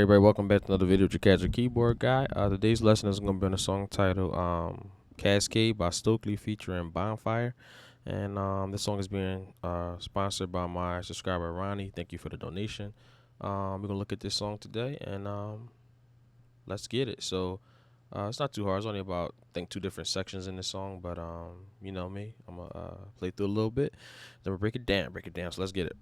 Everybody, welcome back to another video with your casual keyboard guy. Today's lesson is going to be on a song titled Cascade by Stokley featuring Bonfire. And this song is being sponsored by my subscriber Ronnie. Thank you for the donation. We're going to look at this song today and let's get it. So it's not too hard. It's only about, I think, 2 different sections in this song. But you know me, I'm going to play through a little bit. Then we'll break it down. So let's get it.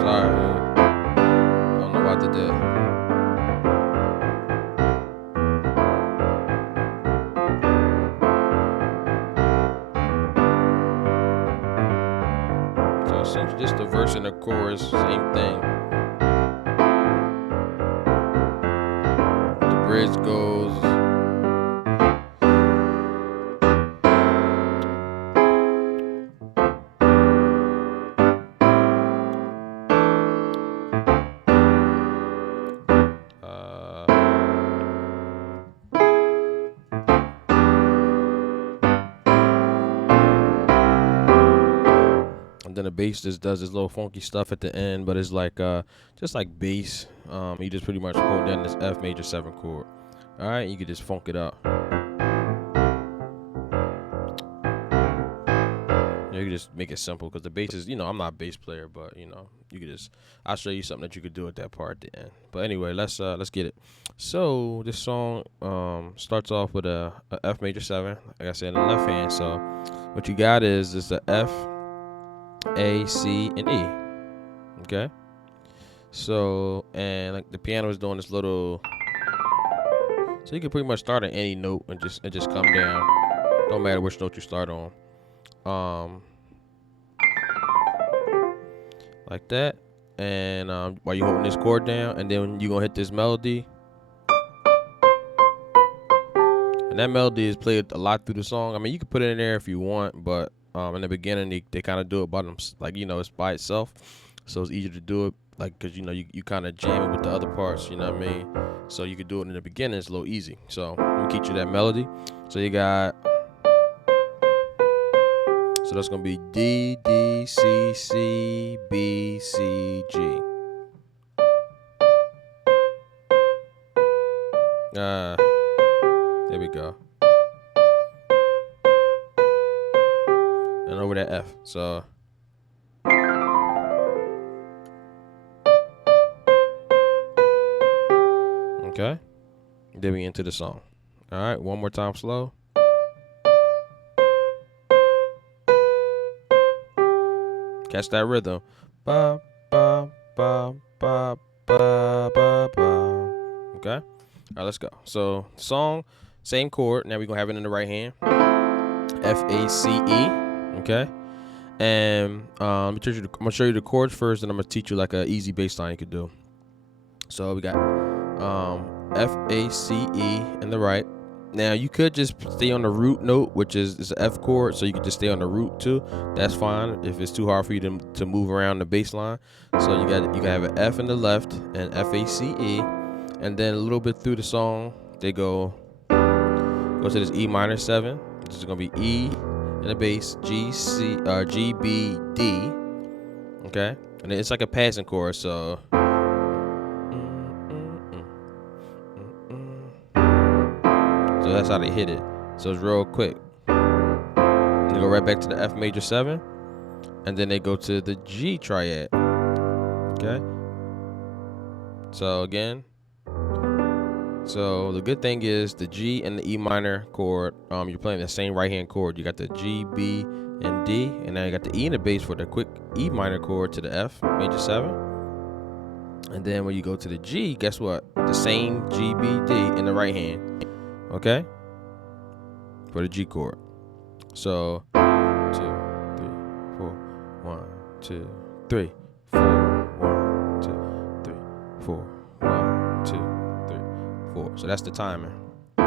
Sorry, I don't know why I did that. So essentially, just the verse and the chorus, same thing. The bridge goes. And then the bass just does this little funky stuff at the end, but it's like just like bass. You just pretty much hold down this F major 7 chord. All right, you can just funk it up. You can just make it simple because the bass is, I'm not a bass player, but you could just, I'll show you something that you could do at that part at the end. But anyway, let's get it. So this song starts off with a F major 7, like I said, in the left hand. So what you got is the F, A, C, and E. Okay. So, and like the piano is doing this little, so you can pretty much start at any note and just come down. Don't matter which note you start on. Like that. And while you're holding this chord down, and then you're gonna hit this melody. And that melody is played a lot through the song. I mean, you can put it in there if you want, but in the beginning they kind of do it by them, like it's by itself, so it's easier to do it, like, because you kind of jam it with the other parts, you know what I mean? So you could do it in the beginning, it's a little easy. So let me teach you that melody. So you got, so that's gonna be D, D, C, C, B, C, G. There we go. And over that F. So okay. Then we into the song. All right, one more time slow. Catch that rhythm. Ba ba ba ba ba ba ba. Okay. All right, let's go. So song, same chord. Now we're gonna have it in the right hand. F A C E. Okay. And I'm gonna show you the chords first, and I'm gonna teach you like an easy bass line you could do. So we got F A C E in the right. Now you could just stay on the root note, which is an F chord, so you could just stay on the root too. That's fine if it's too hard for you to move around the bass line. So you can have an F in the left and F A C E, and then a little bit through the song they go to this E minor 7, which is gonna be E in the bass, G C G B D. Okay, and then it's like a passing chord, so. So that's how they hit it. So it's real quick. They go right back to the F major 7, and then they go to the G triad. Okay. So again. So the good thing is the G and the E minor chord, you're playing the same right hand chord. You got the G, B, and D, and now you got the E in the bass for the quick E minor chord to the F major 7. And then when you go to the G, guess what? The same G, B, D in the right hand. Okay? For the G chord. So 2, 3, 4, 1, 2, 3, 4. 1, 2, 3, 4. 1, 2, 3, 4. So that's the timer. 3,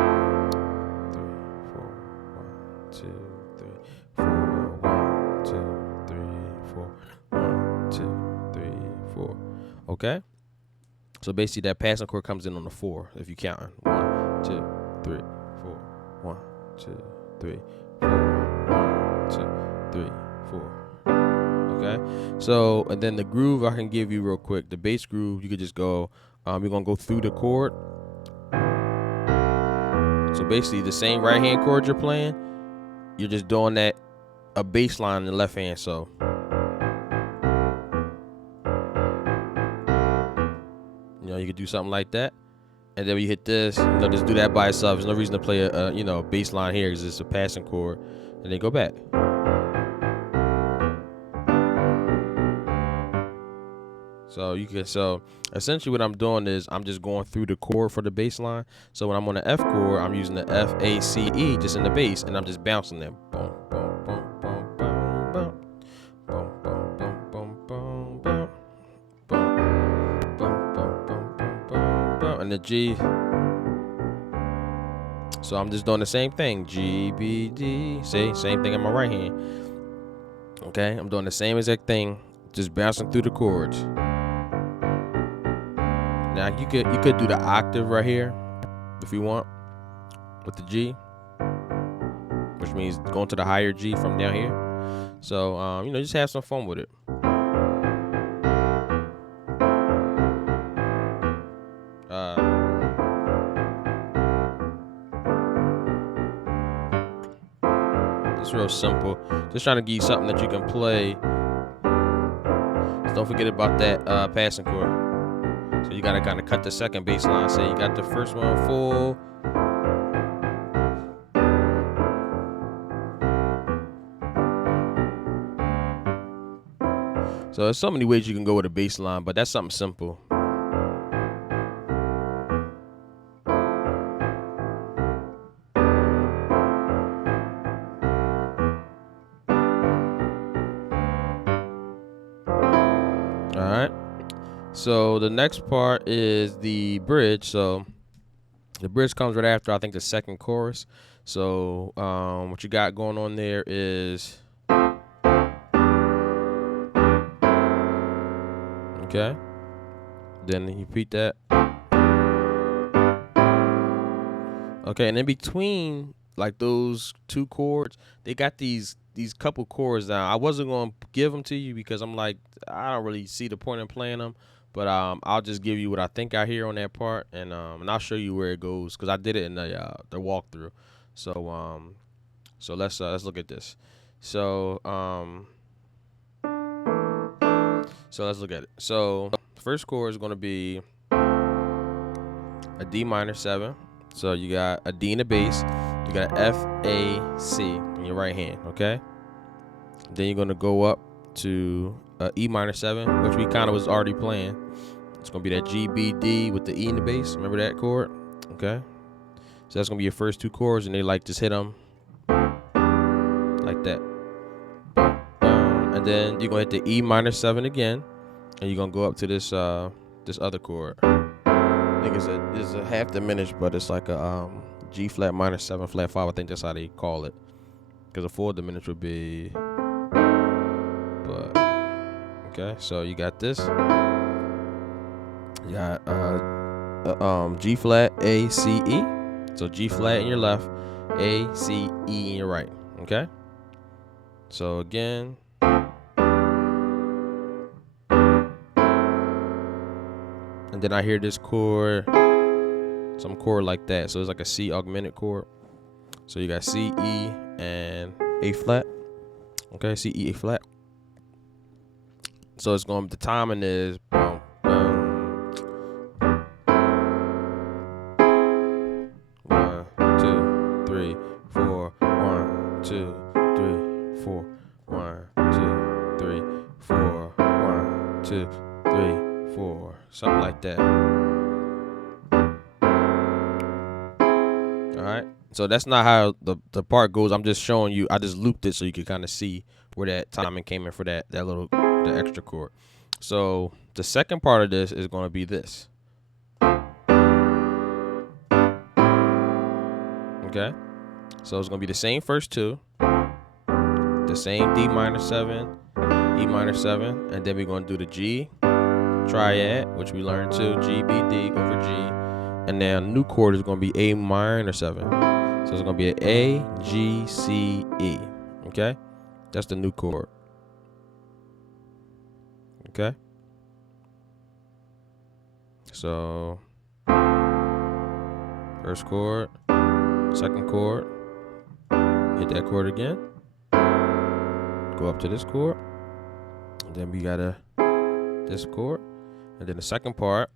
4. 1, 2, 3, 4. 1, 2, 3, 4. 1, 2, 3, 4. Okay. So basically, that passing chord comes in on the 4 if you count. 1, 2, 3, 4. 1, 2, 3, 4. 1, 2, 3, 4. Okay. So, and then the groove I can give you real quick. The bass groove, you could just go. You're gonna go through the chord. So basically, the same right hand chord you're playing, you're just doing that a bass line in the left hand. So. You could do something like that, and then when you hit this, just do that by itself. There's no reason to play a bass line here because it's a passing chord, and then go back. So essentially what I'm doing is I'm just going through the chord for the bass line. So when I'm on the F chord, I'm using the F, A, C, E just in the bass, and I'm just bouncing them. Boom, boom, boom, boom, boom, boom, boom, boom, boom, boom, boom. And the G. So I'm just doing the same thing. G, B, D. See, same thing in my right hand. Okay, I'm doing the same exact thing, just bouncing through the chords. Now you could do the octave right here if you want with the G, which means going to the higher G from down here. So just have some fun with it. It's real simple. Just trying to give you something that you can play. Just don't forget about that passing chord. So you gotta kind of cut the second bass line. Say you got the first one full. So there's so many ways you can go with a bass line, but that's something simple. Alright, so the next part is the bridge. So the bridge comes right after, I think, the second chorus. So what you got going on there is, okay, then you repeat that. Okay, and in between like those two chords, they got these couple chords down. I wasn't going to give them to you because I'm like, I don't really see the point in playing them, but I'll just give you what I think I hear on that part, and I'll show you where it goes because I did it in the walkthrough. So let's look at this. So let's look at it. So the first chord is going to be a D minor 7. So you got a D in the bass, you got an F, A, C in your right hand, okay? Then you're gonna go up to E minor 7, which we kind of was already playing. It's gonna be that G, B, D with the E in the bass. Remember that chord? Okay. So that's gonna be your first two chords, and they like just hit them like that. And then you're gonna hit the E minor 7 again, and you're gonna go up to this other chord. I think it's a half diminished, but it's like a G flat minor 7 flat 5. I think that's how they call it. Because a full diminished would be, but okay. So you got this. You got G flat, A, C, E. So G flat in your left, A, C, E in your right. Okay. So again. And then I hear this chord, some chord like that. So it's like a C augmented chord. So you got C, E, and A flat. Okay, C, E, A flat. So it's going, the timing is boom, boom. 1, 2, 3, 4. 1, 2, 3, 4. 1, 2, 3, 4. 1, 2, 3, 4. Something like that. Alright. So that's not how the part goes. I'm just showing you. I just looped it so you can kind of see where that timing came in for that little the extra chord. So the second part of this is going to be this. Okay, so it's going to be the same first two, the same D minor 7, E minor 7, and then we're going to do the G triad, which we learned too, G, B, D over G, and then a new chord is going to be A minor 7. So it's going to be an A, G, C, E. Okay, that's the new chord. Okay, so first chord, second chord, hit that chord again, go up to this chord, and then we got this chord, and then the second part.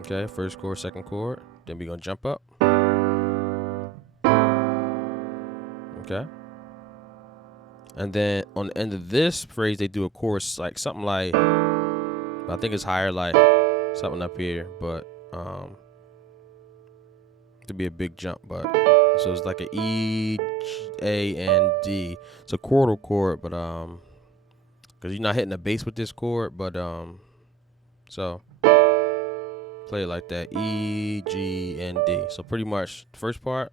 Okay, first chord, second chord, then we're gonna jump up. Okay, and then on the end of this phrase they do a chorus like something like, I think it's higher, like something up here, but to be a big jump, but so it's like an E, A, and D. It's a chordal chord, but because you're not hitting the bass with this chord, but so play it like that, E, G, and D. So pretty much the first part,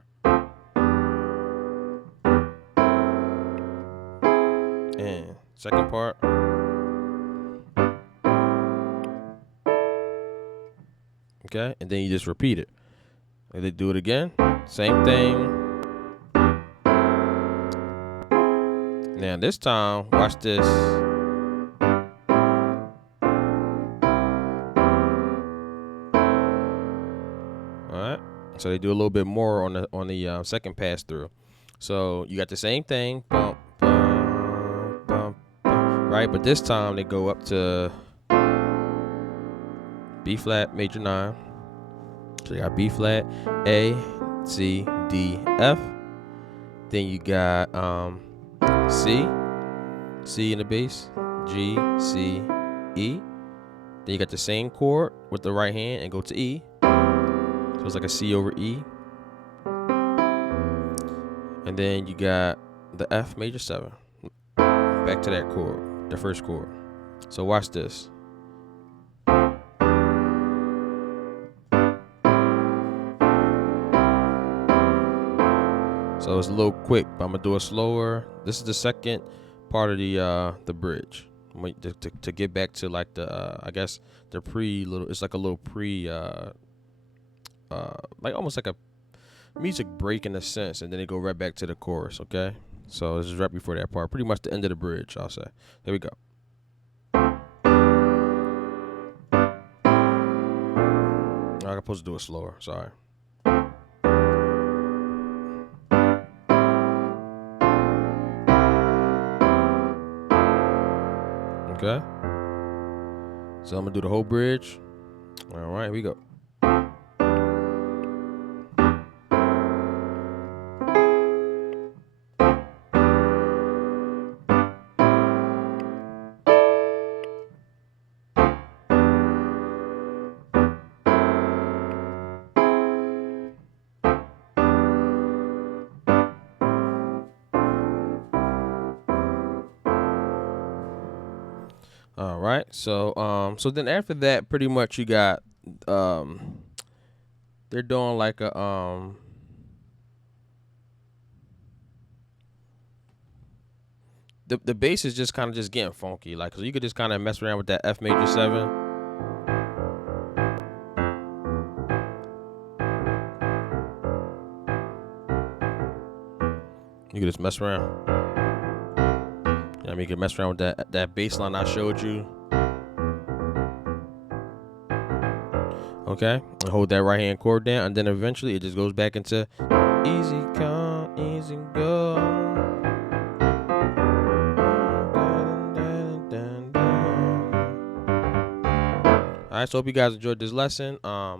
and second part, okay, and then you just repeat it. And they do it again, same thing. Now this time, watch this. All right, so they do a little bit more on the second pass through. So you got the same thing, bump, bump, bump, bump, right? But this time they go up to B flat major 9. So you got B flat, A, C, D, F. Then you got C in the bass, G, C, E. Then you got the same chord with the right hand and go to E. So it's like a C over E. And then you got the F major 7. Back to that chord, the first chord. So watch this. So it's a little quick, but I'm gonna do it slower. This is the second part of the bridge. To get back to like the I guess the it's like a little like almost like a music break in a sense, and then they go right back to the chorus. Okay, so this is right before that part, pretty much the end of the bridge, I'll say. Here we go. I'm supposed to do it slower, sorry. Okay, so I'm gonna do the whole bridge. All right, here we go. All right, so so then after that, pretty much you got they're doing like a the bass is just kind of just getting funky, like, 'cause you could just kind of mess around with that F major 7. You could just mess around. I mean, you can mess around with that bass line I showed you. Okay, and hold that right hand chord down, and then eventually it just goes back into easy come, easy go. All right, so hope you guys enjoyed this lesson. I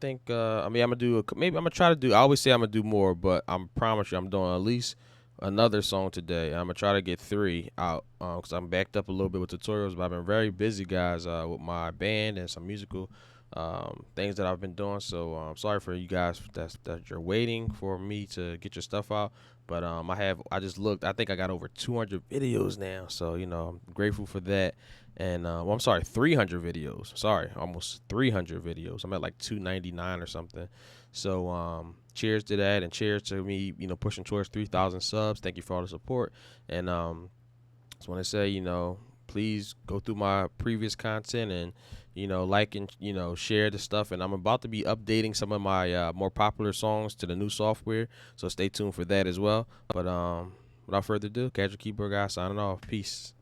think I mean I'm gonna do maybe I'm gonna try to do. I always say I'm gonna do more, but I promise you I'm doing at least another song today. I'm gonna try to get 3 out because I'm backed up a little bit with tutorials, but I've been very busy, guys, with my band and some musical things that I've been doing. So I'm sorry for you guys that you're waiting for me to get your stuff out, But I just looked. I think I got over 200 videos now. So I'm grateful for that. And I'm sorry, 300 videos. Sorry, almost 300 videos. I'm at like 299 or something. So cheers to that, and cheers to me. Pushing towards 3,000 subs. Thank you for all the support. And just want to say, please go through my previous content and like and share the stuff. And I'm about to be updating some of my more popular songs to the new software, so stay tuned for that as well. But without further ado, Casual Keyboard Guy signing off. Peace.